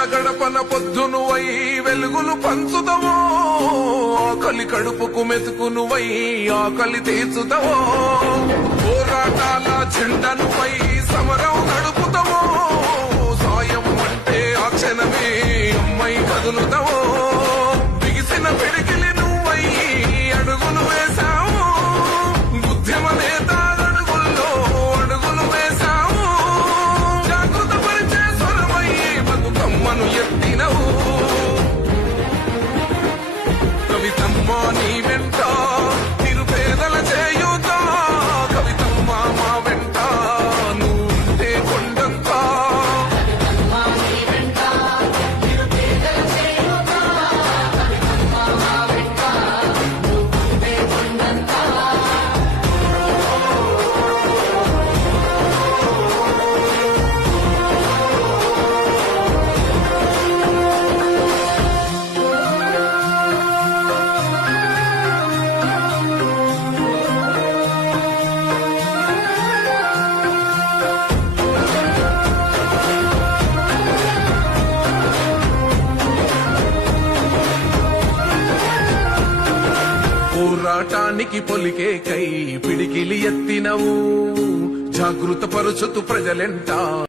ఇళ్ల గడపన పొద్దునువై వెలుగులు పంచుతావో, ఆకలి కడుపుకు మెతుకునువై ఆకలి తీర్చుతావో, పోరాటాల జెండనువై సమరం నడుపుతావో, సాయం అంటే ఆ క్షణమే అమ్మై కదులుతావో, బిగిసిన పిడికిలి నువ్వై అడుగులు వేశావు, ఉద్యమ నేత అడుగుల్లో అడుగులు వేశావు, జాగృత పరిచే స్వరమై బతుకమ్మను ఎత్తినవు. కవితమ్మ నీ వెంట నిరుపేదల చేయూత, కవితమ్మ మా వెంట నువ్వుంటే కొండంతా. పోరాటానికి పొలికే కై పిడికిలి ఎత్తినవు, జాగృత పరుచుతూ ప్రజలెంట